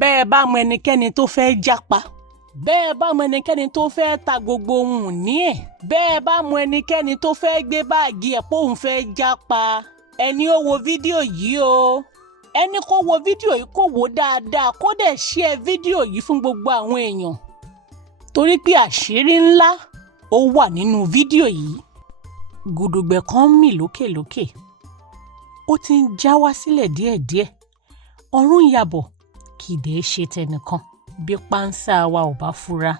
bẹ́ẹ̀ bá mọ ẹnikẹ́ni tó fẹ́ jápa, bẹ́ẹ̀ bá mọ ẹnikẹ́ni tó fẹ́ ta gbogbo ohun ní ẹ̀, bẹ́ẹ̀ bá mọ ẹnikẹ́ni tó fẹ́ gbé báàgì ẹ̀ pé òun fẹ́ jápa, ẹni ó wo fídíò yìí o, ẹni kó wo fídíò yìí kó wò dáadáa kó dẹ̀ share fídíò yìí fún gbogbo àwọn èèyàn torí pé àṣírí ńlá ó wà nínú fídíò yìí. Gùdùgbẹ̀ kan mì lókèlókè, ó ti ń já wá sílẹ̀ díẹ̀díẹ̀, ọ̀run yabọ̀ kì í dẹ̀ ṣe tẹnìkan. Bí pánsá wa ò bá fura,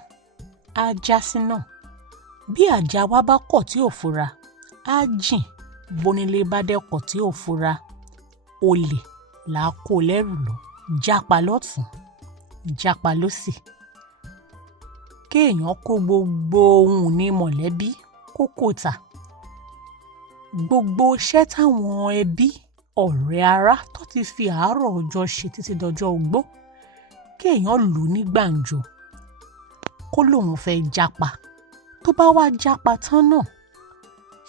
á já síná. Bí àjà wa bá kọ̀ tí ò fura, á jìn. Bónílé bá dẹ́kọ̀ tí ò fura, olè là á kó lẹ́rù lọ. Jápa lọ́tún, jápa lósì. Kéèyàn kó gbogbo ohun ní mọ̀lẹ́bí kó kó tà. Gbogbo iṣẹ́ táwọn ẹbí, ọ̀rẹ́ ará tó ti fi àárọ̀ ọjọ́ ṣe títí dọjọ́ ogbó, kéèyàn lù ú ní gbàǹjo kó lóun fẹ́ jápa. Tó bá wá jápa tán náà,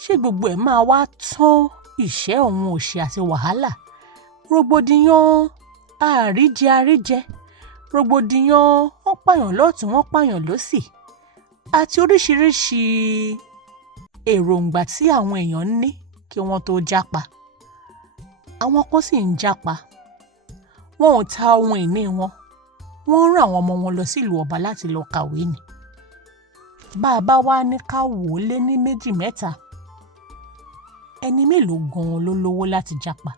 ṣé gbogbo ẹ̀ máa wá tán ìṣẹ́ òun òṣì àti wàhálà? Rògbòdìyàn àríjẹ àríjẹ, rògbòdìyàn wọ́n pààyàn lọ́tún wọ́n pààyàn lósì, àti oríṣiríṣi èròǹgbà tí àwọn èèyàn ní kí wọ́n tó jápa. Àwọn kan sì ń jápa, wọn ò ta ohun ìní wọn, wọ́n ń rán àwọn ọmọ wọn lọ sílùú ọba láti lọ kàwé ni. Bá a bá wá ní ká wò ó lé ní méjì mẹ́ta, ẹni mélòó gan-an ló lówó láti jápa?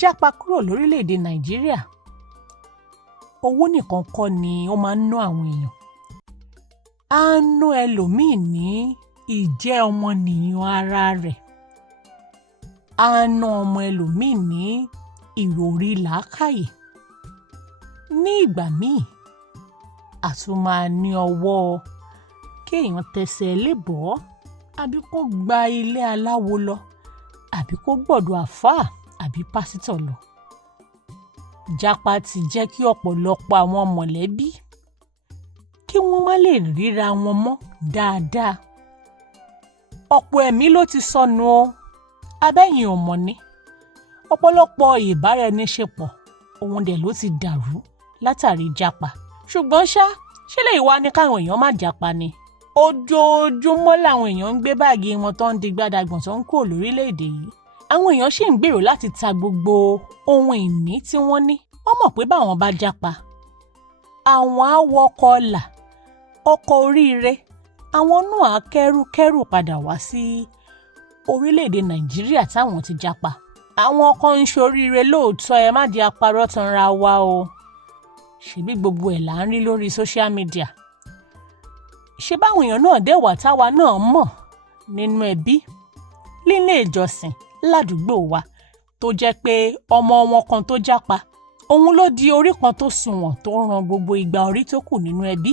Jápa kúrò lórílẹ̀‐èdè Nàìjíríà, owó nìkan kọ́ ni ó máa ń ná àwọn èèyàn. Á ná ẹlòmíì ní ìjẹ́ ọmọnìyàn ara rẹ̀. Á ná ọmọ ẹlòmíì ní ìròrí làákàyè. Ní ìgbà míì, a tún máa ní ọwọ́ kéèyàn tẹsẹ̀ lébọ̀ọ́, àbí kó gba ilé aláwo lọ, àbí kó gbọ́dọ̀ àfáà àbí pásítọ̀ lọ. Jápa ti jẹ́ kí ọ̀pọ̀lọpọ̀ àwọn mọ̀lẹ́bí kí wọ́n má lè ríra wọn mọ́ dáadáa. Ọ̀pọ̀ ẹ̀mí ló ti sọnù o, abẹ́yìn ò mọ̀ ni. Ọ̀pọ̀lọpọ̀ ìbáraẹniṣepọ̀ ohun dẹ̀ ló ti dàrú látàrí jápa. Ṣùgbọ́n ṣé lè wá ní káwọn èèyàn má jápa ni? Ojoojúmọ́ làwọn èèyàn ń gbé báàgì wọn tó ń di gbádàgbọ̀n tó ń kó lórílẹ̀‐èdè yìí. Àwọn èèyàn sì ń gbèrò láti ta gbogbo ohun ìní tí wọ́n ní. Wọ́n mọ̀ pé báwọn bá jápa, àwọn á wọkọ̀ ọlà, ọkọ̀ oríire, àwọn náà á kẹ́rù padà wá sí orílẹ̀‐èdè Nàìjíríà táwọn ti jápa. Àwọn kan ń ṣoríire lóòótọ́, ẹ má jẹ́ apárọ́ tanra wa o. Ṣebí gbogbo ẹ̀ là ń rí lórí social media. Ṣé báwọn èèyàn náà dẹ̀ wà táwa náà mọ̀ nínú ẹbí, nílé ìjọsìn, ládùúgbò wa, tó jẹ́ pé ọmọ wọn kan tó jápa, òun ló di orí kan tó sunwọ̀n tó ran gbogbo igba orí tó kù nínú ẹbí.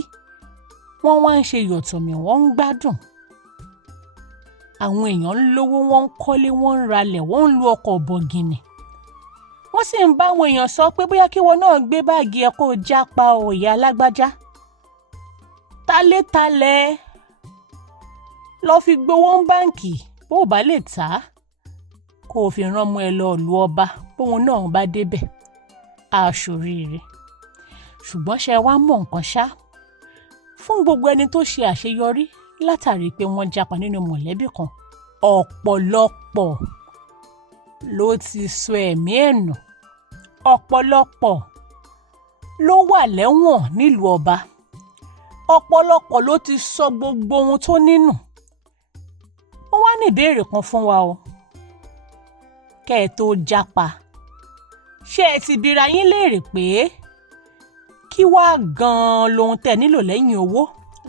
Wọ́n wá ń ṣe yọ̀tọ̀mí, wọ́n ń gbádùn. Àwọn èèyàn ń lówó, wọ́n ń kọ́lé, wọ́n ń ralẹ̀, wọ́n ń lu ọkọ̀ bọ̀gìnì. Wọ́n sì ń bá àwọn èèyàn sọ pé bóyá kí wọn náà gbé báàgì ẹ̀ kó jápa ìyá alágbájá. Talétalẹ̀ lọ fi gbowó ń báǹkì bó bá lè tà á, kó o fi rán ọmọ ẹ lọ ìlú ọba bóun náà bá débẹ̀, aṣoríire. Ṣùgbọ́n ṣe wá mọ̀ nǹkan ṣá, fún gbogbo ẹni tó ṣe àṣeyọrí látàrí pé wọ́n jápa nínú mọ̀lẹ́bí kan, ọ̀pọ̀lọpọ̀ ló ti sọ ẹ̀mí ẹ̀ nù. Ọ̀pọ̀lọpọ̀ ló wà lẹ́wọ̀n nílùú ọba. Ọ̀pọ̀lọpọ̀ ló ti sọ gbogbo ohun tó nínú. Wọ́n wá ní ìbéèrè kan fún wa o. Kẹ́ ẹ tó jápa, ṣé ẹ ti bira yín léèrè pé kí wá gan-an lohun tẹ́ nílò lẹ́yìn owó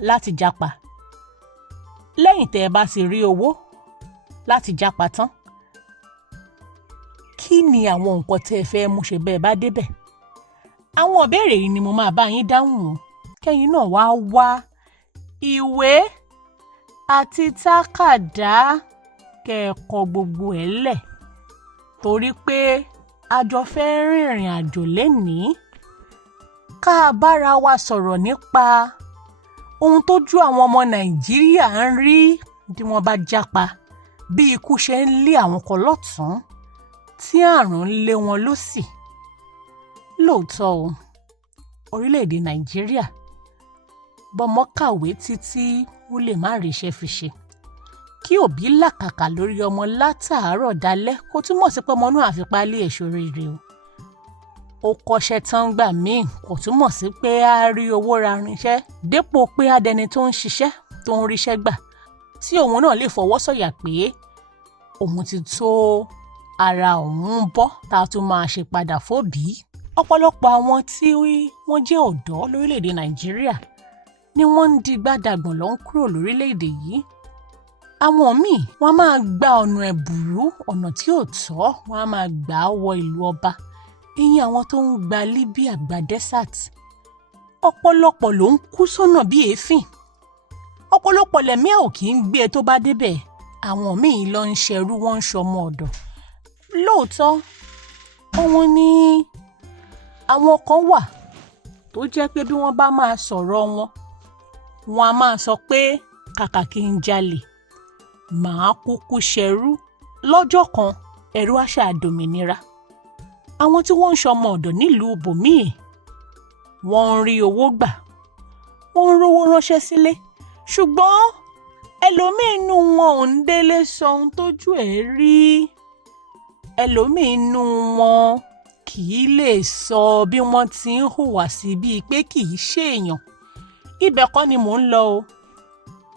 láti jápa? Lẹ́yìn tẹ́ ẹ bá ti rí owó láti jápa tán, kí ni àwọn nǹkan tẹ́ ẹ fẹ́ mú ṣe bẹ́ẹ̀ bá débẹ̀? Àwọn ìbéèrè yìí ni mo máa bá yín dáhùn o. Kẹ́yìn náà wá ìwé àti tákàdá kẹ́ ẹ kọ gbogbo ẹ̀ lẹ̀, torí pé a jọ fẹ́ rìnrìn àjò lénìí. Ká bára wa sọ̀rọ̀ nípa ohun tójú àwọn ọmọ Nàìjíríà ń rí bí wọ́n bá jápa, bí ikú ṣe ń lé àwọn kan lọ́tún tí àrùn ń lé wọn lósì. Lóòótọ́ o, orílẹ̀-èdè Nàìjíríà bọ́mọ kàwé títí ó lè má ríṣẹ́ fi ṣe. Kí òbí làkàkà lórí ọmọ látàárọ̀ dalẹ́ kó túmọ̀ sí pé ọmọ náà àfi pálí ẹ̀ ṣoríire o. Ó kọ́ṣẹ́ tán gbà míì kò túmọ̀ sí pé á rí owó ra irinṣẹ́ dépò pé adẹni tó ń ṣiṣẹ́ tó ń ríṣẹ́ gbà tí òun náà lè fọwọ́ sọ̀yà pé òun ti tó ara òun bọ́ tá a tún máa ṣe padà fóbí. Ọ̀pọ̀lọpọ̀ àwọn tí wọ́n jẹ́ ọ̀dọ́ lórílẹ̀‐èdè Nàìjíríà ni wọ́n ń di gbádàgbọ̀n lọ ń kúrò lórílẹ̀‐èdè yìí. Àwọn míì wọ́n á máa gba ọ̀nà ẹ̀bùrú, ọ̀nà tí ò tọ́, wọ́n á máa gbà á wọ ìlú ọba. Ìyẹn àwọn tó ń gba Libya gba desert. Ọ̀pọ̀lọpọ̀ ló ń kú sọ́nà bí èéfín. Ọ̀pọ̀lọpọ̀ lẹ̀mí ò kì í gbé tó bá débẹ̀. Àwọn míì lọ ń ṣẹrú, wọ́n ń ṣọmọ ọ̀dọ̀. Lóòótọ́, òun ni àwọn kan wà tó jẹ́ pé bí wọ́n bá máa sọ̀rọ̀ wọn á máa sọ pé kàkà kí n jalè, màá kúkú ṣẹrú. Lọ́jọ́ kan, ẹrú àṣà dòmìnira. Àwọn tí wọ́n ń ṣọmọ ọ̀dọ̀ nílùú ibòmíì, wọ́n ń rí owó gbà, wọ́n ń rówó ránṣẹ́ sílé, ṣùgbọ́n ẹlòmíì nínú wọn ò ń délé sọ ohun tójú ẹ̀ rí. Ẹlòmíì nínú wọn kì í lè sọ bí wọ́n ti ń hùwà sí bíi pé kì í ṣèèyàn. Ibẹ̀ kọ́ ni mò ń lọ o.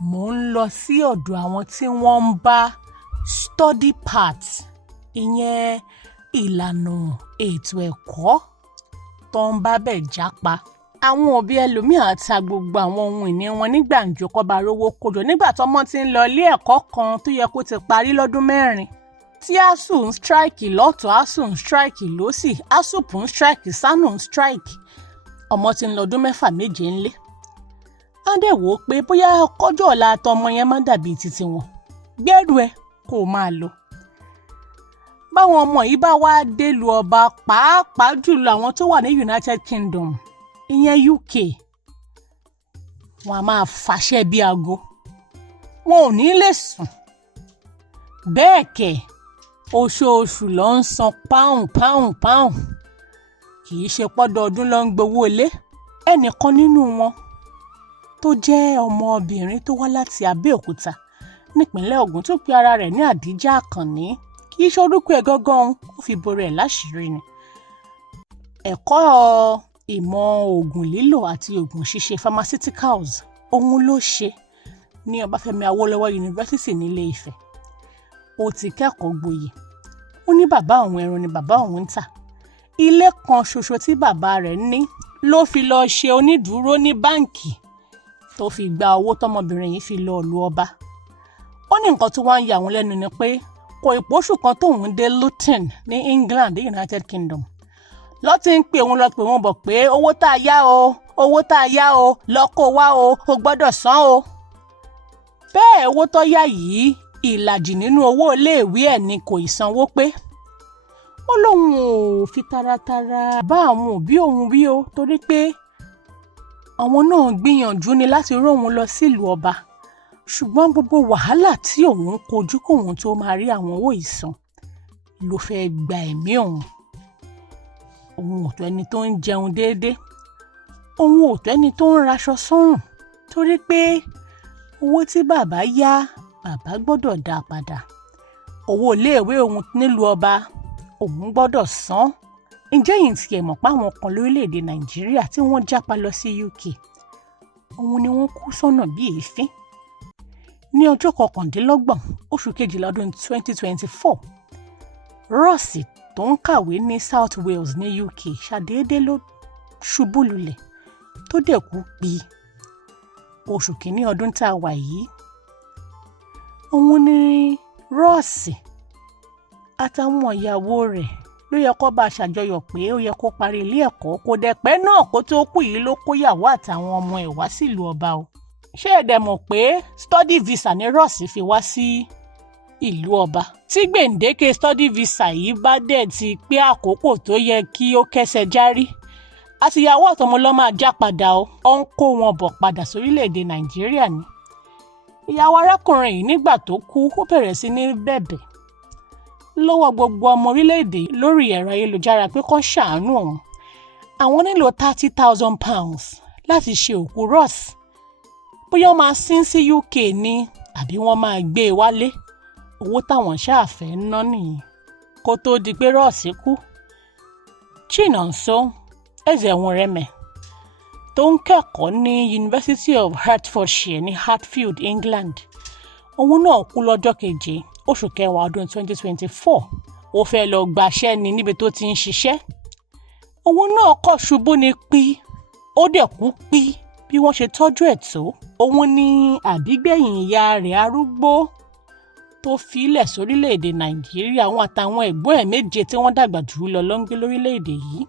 Mò ń lọ sí ọ̀dọ̀ àwọn tí wọ́n ń bá study part, ìyẹn ìlànà ètò ẹ̀kọ́ tó ń bá bẹ̀ jápa. Àwọn òbí ẹlòmíì á ta gbogbo àwọn ohun ìní wọn ní gbàǹjo kó bá rówó kójọ nígbà tọ́mọ ti ń lọ ilé ẹ̀kọ́ kan tó yẹ kó ti parí lọ́dún 4. Tí ASUU ń strike lọ́tọ̀, ASUU ń strike lósì, ASUUP ń strike, SANU ń strike. Ọmọ ti ń lọ ọdún 6-7 ńlé. Á dẹ̀ wò ó pé bóyá kọjọ́ ọ̀la tọmọ yẹn má dàbí titi wọn. Gbẹ́rù ẹ kó o máa lọ. Báwọn ọmọ yìí bá wá délùú ọba, pàápàá jùlọ àwọn tó wà ní United Kingdom, ìyẹn UK, wọn a máa fàṣẹ bí aago. Wọn ò ní lè sùn. Bẹ́ẹ̀ kẹ̀, oṣooṣù ló ń san pound. Kì í ṣe pọ́dọọdún ló ń gbowó ilé. Ẹnìkan nínú wọn tó jẹ́ ọmọbìnrin tó wá láti Abẹ́òkúta nípínlẹ̀ Ògùn tó pe ara rẹ̀ ní Àdíjà Àkànní, kì í ṣe orúkọ ẹ̀ gangan, ó fi bo rẹ̀ láṣìírí ni. Ẹ̀kọ́ ìmọ̀ òògùn lílò àti òògùn ṣíṣe pharmaceuticals òun ló ṣe ní Ọbáfẹ́mi Awólọ́wọ̀ University nílé Ifẹ̀. Ó ti kẹ́kọ̀ọ́ gboyè. Ó ní bàbá òun ẹran ni bàbá òun ń tà. Ilé kan ṣoṣo tí bàbá rẹ̀ ní ló fi lọ ṣe onídùúró ní báǹkì tó fi gba owó tọmọbìnrin yìí fi lọ ìlú ọba. Ó ní nǹkan tó wá ń yà wọ́n lẹ́nu ni pé kò ìpóṣù kan tóun dé Luton ní England, ní United Kingdom, ló ti ń pè wọ́n bọ̀ pé owó tá a yá o lọ kó wá o gbọ́dọ̀ san o. Bẹ́ẹ̀ owó tó yá yìí, ìlàjì nínú owó iléèwé ẹ̀ ni kò ì sanwó pé. Ó lóun ò fi taratara bá àwọn òbí òun wí o, torí pé àwọn náà gbìyànjú ni láti rán òun lọ sílùú ọba, ṣùgbọ́n gbogbo wàhálà tí òun kojú kóun tó máa rí àwọn owó ìsan ló fẹ́ gba ẹ̀mí òun. Òun ò tó ẹni tó ń jẹun déédéé, òun ò tó ẹni tó ń raṣọ sọ́rùn, torí pé owó tí bàbá yá, bàbá gbọ́dọ̀ dá padà. Owó iléèwé òun nílùú ọba, òun gbọ́dọ̀ san. Ǹjẹ́ yìí ti ẹ̀ mọ̀ pé àwọn kan lórílẹ̀‐èdè Nàìjíríà tí wọ́n jápa lọ sí UK, òun ni wọ́n kú sọ́nà bí èéfín. Ní ọjọ́ 29 oṣù kejìlá ọdún 2024, Rọ́ọ̀sì tó ń kàwé ní South Wales ní UK ṣàdédé ló ṣubú lulẹ̀ tó dẹ̀ kú pi. Oṣù kìíní ọdún tá a wà yìí, òun ni Rọ́ọ̀sì àtàwọn ìyàwó rẹ̀ ló yẹ kó bá ṣàjọyọ̀ pé ó yẹ kó parí ilé ẹ̀kọ́, kò dẹ̀ pẹ́ náà kó tó kú yìí ló kó yàwó àtàwọn ọmọ ẹ̀ wá sílùú ọba o. Ṣé ẹ dẹ̀ mọ̀ pé study visa ní Rọ́ọ̀sì fi wá sí ìlú ọba? Tí gbèǹdéke study visa yìí bá dẹ̀ ti pé àkókò tó yẹ kí ó kẹ́sẹ̀ járí, àtìyàwó àtọmọ ló máa já padà o. Ó ń kó wọn bọ̀ padà sórílẹ̀-èdè Nàìjíríà ni. Ìyàwó arákùnrin yìí nígbà tó kú, ó bẹ̀rẹ̀ sí ní bẹ̀bẹ̀ lọ́wọ́ gbogbo ọmọ orílẹ̀-èdè lórí ẹ̀rọ ayélujára pé kó ṣàánú òun. àwọn nílò £30,000 láti ṣe òkú Ross. Bóyá wọ́n máa sin sí UK ni àbí wọ́n máa gbé e wálé. Owó táwọn ṣáàfẹ́ ná nìyẹn kó tó di pé Ross kú. Chinonso Ezenworeme tó ń kẹ́kọ̀ọ́ ní University of Hertfordshire ní Hatfield, England. Òun náà kú lọ́jọ́ keje oṣù kẹwàá ọdún 2024. Ó fẹ́ lọ gbaṣẹ́ ni níbi tó ti ń ṣiṣẹ́. Òun náà kọ̀ ṣubú ni pí. Ó dẹ̀ kú pí bí wọ́n ṣe tọ́jú ẹ̀ tó. Òun ni àbígbẹ̀yìn ìyá rẹ̀ arúgbó tó filẹ̀ sórílẹ̀-èdè Nàìjíríà. Àwọn àtàwọn ẹ̀gbọ́n ẹ̀ méje tí wọ́n dàgbà jù lọ ló ń gbé lórílẹ̀-èdè yìí.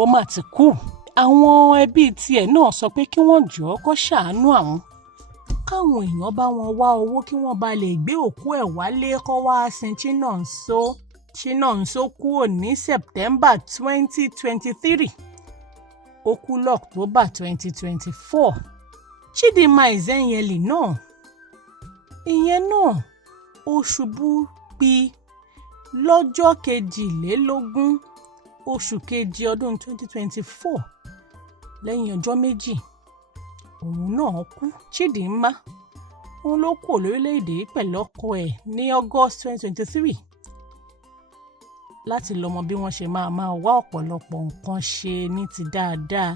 Ó mà ti kú. Àwọn ẹbí tiẹ̀ náà sọ pé kí wọ́n jọ̀ọ́ kó ṣàánú àwọn. Káwọn èèyàn bá wọn wá owó kí wọ́n bá lè gbé òkú ẹ̀ wálé kó wá sin Chinonso. Chinonso kúrò ní September 2023. Ó kú l'October 2024. Chidinma Ezenyeli náà. Ìyẹn náà ó ṣubú pi lọ́jọ́ 22 oṣù kejì ọdún 2024. Lẹ́yìn ọjọ́ méjì, òun náà kú. Chidinma òun ló kú lórílẹ̀-èdè pẹ̀lú ọkọ ẹ̀ ní August 2023 láti lọ mọ bí wọ́n ṣe máa wá ọ̀pọ̀lọpọ̀ nǹkan ṣe ní ti dáadáa.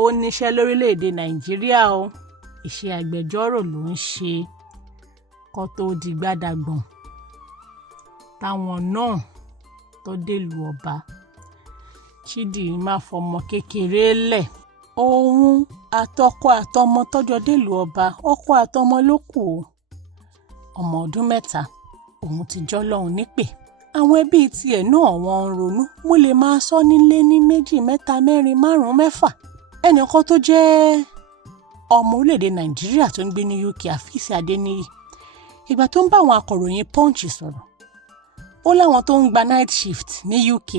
Ó níṣẹ́ lórílẹ̀-èdè Nàìjíríà o. Iṣẹ́ agbẹjọ́rò ló ń ṣe kó tó di gbádàgbọ̀n. Táwọn náà tó délùú ọba. Chidinma fọmọ kékeré lẹ̀. Òun àtọkọ àtọmọ tọ́jọ́ délùú ọba. Ọkọ àtọmọ ló kù o. Ọmọ ọdún 3 òun ti jọ́lọ́hun nípè. Àwọn ẹbí tiẹ̀ náà wọ́n ń ronú. Mo lè máa sọ nílé ní 2, 3, 4, 5, 6. Ẹnìkan tó jẹ́ ọmọ orílẹ̀-èdè Nàìjíríà tó ń gbé ní UK, Afisi Adeniyi, ìgbà tó ń bá àwọn akọ̀ròyìn Punch sọ̀rọ̀, ó láwọn tó ń gba night shift ní UK.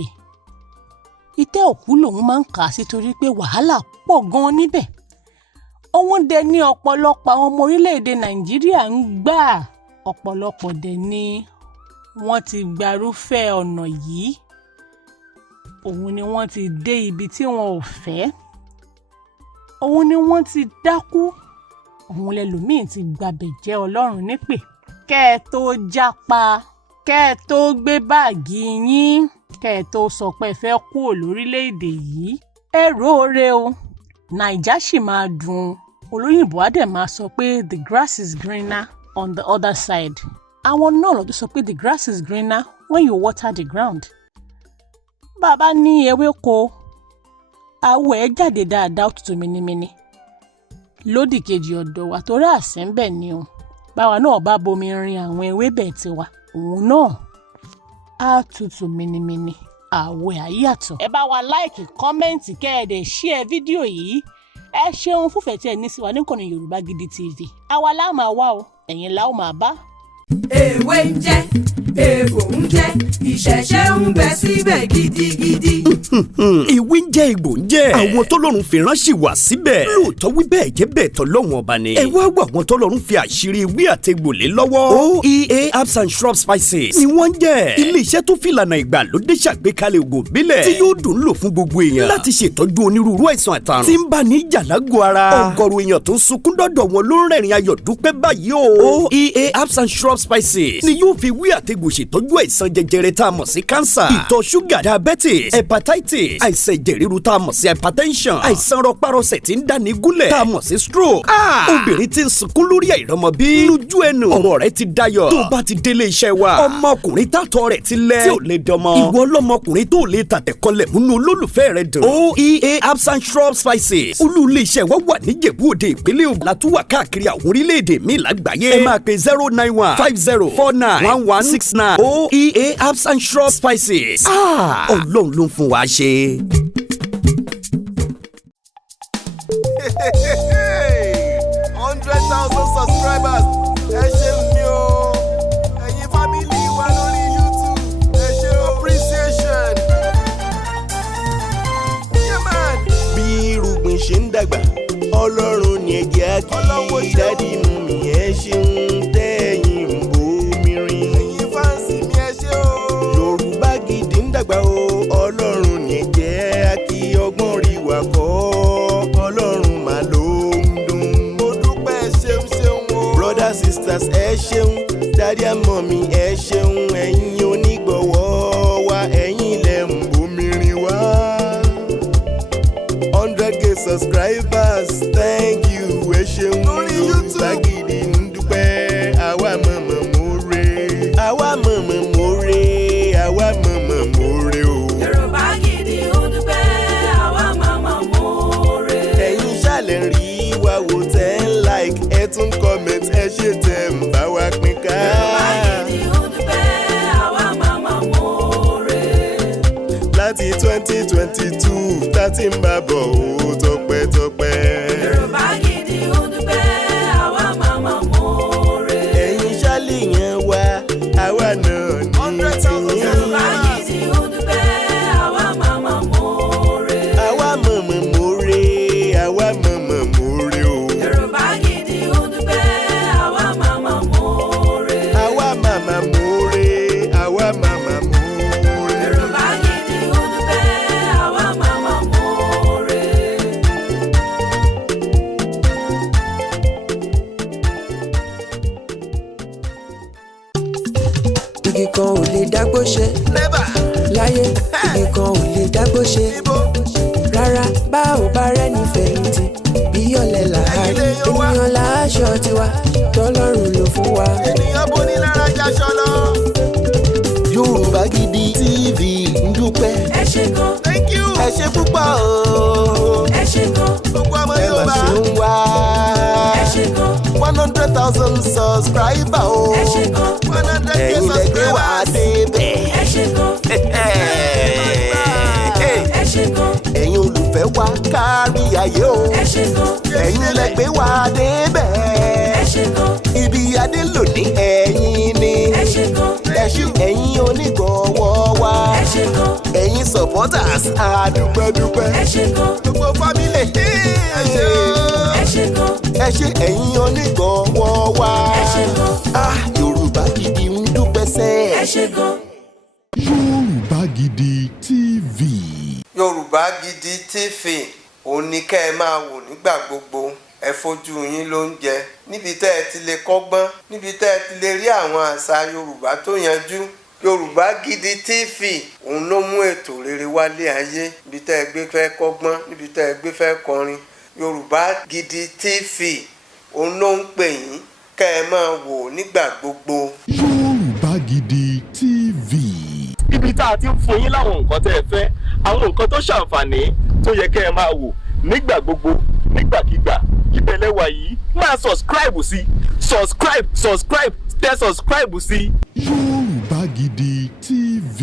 Ìtẹ́ òkú lòun máa ń kà á sí torí pé wàhálà pọ̀ gan-an níbẹ̀. Òun dẹ̀ ní ọ̀pọ̀lọpọ̀ àwọn ọmọ orílẹ̀-èdè Nàìjíríà ń gbà. Ọ̀pọ̀lọpọ̀ dẹ̀ ni wọ́n ti gbarúfẹ́ ọ̀nà yìí. Òun ni wọ́n ti dé ibi tí wọn ò fẹ́. Òun ni wọ́n ti dákú. Òun lẹlòmíì ti gbabẹ̀ jẹ́ Ọlọ́run nípè. Kẹ́ ẹ tó jápa, kẹ́ ẹ tó gbé báàgì yín, kẹ́ ẹ tó sọ pé ẹ fẹ́ kúrò lórílẹ̀-èdè yìí. Ẹ róore o. Naija ṣì máa dùn. Olóyìnbó á dẹ̀ máa sọ pé the grass is greener on the other side. Àwọn náà lọ́dún sọ pé the grass is greener when you water the ground. Bàbá ní ewéko, àwọ̀ ẹ̀ jáde dáadáa, ó tutù minimini. Lódì kejì ọ̀dọ̀ wa torí àsẹ̀ ń bẹ̀ ni o. Báwa náà bá bomi rin àwọn ewébẹ̀ tiwa, òun náà á tutù minimini. Àwọ̀ ẹ̀ á yàtọ̀. Ẹ bá wa like, comment, kẹ́ ẹ dẹ̀ share fídíò yìí. Ẹ ṣeun fúnfẹ̀ tí ẹ ní sí wa níkànnì Yorùbá Gidi TV. Àwa la máa wá o, ẹ̀yin la ó máa bá. Èwe ń jẹ́, èbò ń jẹ́, ìṣẹ̀ṣẹ̀ ń bẹ síbẹ̀ gidigidi. Ìwé ń jẹ́, egbò ń jẹ́. Àwọn tọ́lọ́run fi ránṣẹ́ wá síbẹ̀. Lóòótọ́ wí bẹ́ẹ̀ jẹ́ bẹ́ẹ̀ tọ́lọ́run ọba ni. Ẹ wá wá àwọn tọ́lọ́run fi àṣírí ewé àtegbò lé lọ́wọ́. OEA herbs and shrub spices ni wọ́n ń jẹ́. Ilé-iṣẹ́ tó fi ìlànà ìgbàlódé ṣàgbékalẹ̀ ògùn ìbílẹ̀ tí yóò dùn lò fún gbogbo èèyàn láti ṣètọ́jú onírúurú àìsàn àtàrùn tí ń bá ní ìjà lágọ̀ọ́ ara. Ọ̀gọ̀rọ̀ èèyàn tó ń sunkún dọ́dọ̀ wọn ló ń rẹ́rìn ayọ̀ dúpẹ́ báyìí o. OEA herbs and shrub spices ni yóò fi wí àtegbò ṣètọ́jú àìsàn jẹjẹrẹ tá a mọ̀ sí cancer, ìtọ̀ ṣúgà, diabetes, hepatitis, àìsàn ẹ̀jẹ̀ ríru tá a mọ̀ sí hypertension, àìsàn rọpárọsẹ̀ tí ń dáni gúnlẹ̀ tá a mọ̀ sí stroke. Obìnrin tí ń sunkún lórí àìrọ́mọbí lójú ẹnu ọ̀rọ̀ rẹ̀ ti dayọ̀ tó bá ti délé iṣẹ́ wa. Ọmọkùnrin tátọ̀ rẹ̀ ti lẹ̀ tí ò lè dọmọ. Ìwọ ọlọ́mọkùnrin tó lè tàtẹ̀kọlẹ̀ múnú olólùfẹ́ rẹ̀ dùn. OEA herbs and shrub spices olú ilé iṣẹ́ wa wà ní Ìjẹ̀bú Òde ìpínlẹ̀ Ògùn, látúwà káàkiri àwọn orílẹ̀-èdè míì lágbàáyé. Ẹ máa pe 09150491169. OEA herbs and shrub spices. Ọlọ́run ló ń fún wa ṣe. 100,000 subscribers. Ẹ ṣeun ni o. Ẹ̀yin family wa lórí YouTube. Ẹ ṣe appreciation. Yeah man. Bí irúgbìn ṣe ń dàgbà, Ọlọ́run ni ẹ jẹ́ á kí. Dádì mi ẹ ṣeun tẹ́yìn ń bomi rin. Ẹ̀yin fáǹsì mi ẹ ṣe o. Yorùbá Gidi ń dàgbà o. Ọlọ́run ni ẹ jẹ́ á kí ọgbọ́n rẹ̀. supporters ẹ ṣeun, daddy and mommy ẹ ṣeun, ẹ̀yin onígbọ̀wọ́ wa ẹ̀yin lẹ ń bomirin wá. 100k subscribers, thank you ẹ ṣeun. Yorùbá Gidi ń dúpẹ́, àwa mọ̀mọ́ more, àwa mọ̀mọ́ more, àwa mọ̀mọ́ more o. Yorùbá Gidi ń dúpẹ́, àwa mọ̀mọ́ more. Ẹ̀yin ṣàlẹ̀ rí wa wò tẹ́ ń like, ẹ tún comment, ẹ ṣe tẹ̀ ń bá wa pín ká. Yorùbá Gidi ń dúpẹ́, àwa mọ̀mọ́ more. Láti 2022 tá ti ń bá bọ̀ ó tọpẹ́tọpẹ́. Yorùbá Gidi ń dúpẹ́, àwa mọ̀mọ́ more. Ẹ̀yin ṣálì yẹn wá, àwa náà ní tiyín. Yorùbá Gidi ń dúpẹ́, àwa mọ̀mọ́ more. Àwa mọ̀mọ́ more, àwa mọ̀mọ́ more o. Yorùbá Gidi ń dúpẹ́, àwa mọ̀mọ́ more. Àwa màmá more, àwa màmá more. Yorùbá Gidi ń dúpẹ́, àwa mọ̀mọ́ more. Igi kan ò lè dágbó ṣe Never. láyé, igi kan ò lè dágbó ṣe Ibo. rárá. Bá ò bá rẹ́ni fẹ̀yìntì bí ọ̀lẹ làárí, ènìyàn láṣọ tiwa tọ́lọ́run ló fún wa. Ènìyàn bó ní lára jaṣọ lọ. Yorùbá Gidi TV ń dúpẹ́. Ẹ ṣé gan, Thank you. Ẹ ṣé púpọ̀ o. ẹ ṣé gan, Gbogbo ọmọ ẹ Yorùbá. mà ṣe ń wá. ẹ ṣé gan, 100,000 subscriber o. ẹ ṣé gan, 100k ẹ̀yin lẹ gbé wá débẹ̀. ẹ ṣé gan, ẹ ṣé gan, ẹ̀yin olùfẹ́ wa kárí ayé o. ẹ ṣé gan, ẹ̀yin lẹ gbé wá débẹ̀. ẹ ṣé gan, ibi adé lòdì ẹ̀yin ni. ẹ ṣé gan, ẹ̀yin onígbọ̀wọ́ wa. ẹ ṣé gan, ẹ̀yin supporters àdúpẹ́dúpẹ́. ẹ ṣé gan, gbogbo family ẹ ṣé o. ẹ ṣé gan, ẹ ṣé ẹ̀yin onígbọ̀wọ́ wa. ẹ ṣé gan, Yorùbá Gidi ń dúpẹ́ sẹ́. ẹ ṣé gan. Yorùbá Gidi TV. Yorùbá Gidi TV òun ni kẹ́ ẹ máa wò nígbà gbogbo. Ẹ fojú yín lóúnjẹ níbi tẹ́ ẹ ti lè kọ́gbọ́n, níbi tẹ́ ẹ ti lè rí àwọn àṣà Yorùbá tó yanjú. Yorùbá Gidi TV òun ló mú ètò rere wálé ayé, níbi tẹ́ ẹ gbé fẹ́ kọ́gbọ́n, níbi tẹ́ ẹ gbé fẹ́ kọrin. Yorùbá Gidi TV òun ló ń pè yín kẹ́ ẹ máa wò nígbà gbogbo. Yorùbá Gidi TV. Ibi tá a ti ń fún yín láwọn nǹkan tẹ́ ẹ fẹ́, àwọn nǹkan tó ṣàǹfààní tó yẹ kẹ́ ẹ máa wò nígbà gbogbo, nígbàkigbà. Ìbẹ̀lẹ̀ wà yìí máa subscribe sí, subscribe tẹ subscribe sí. Yorùbá Gidi TV.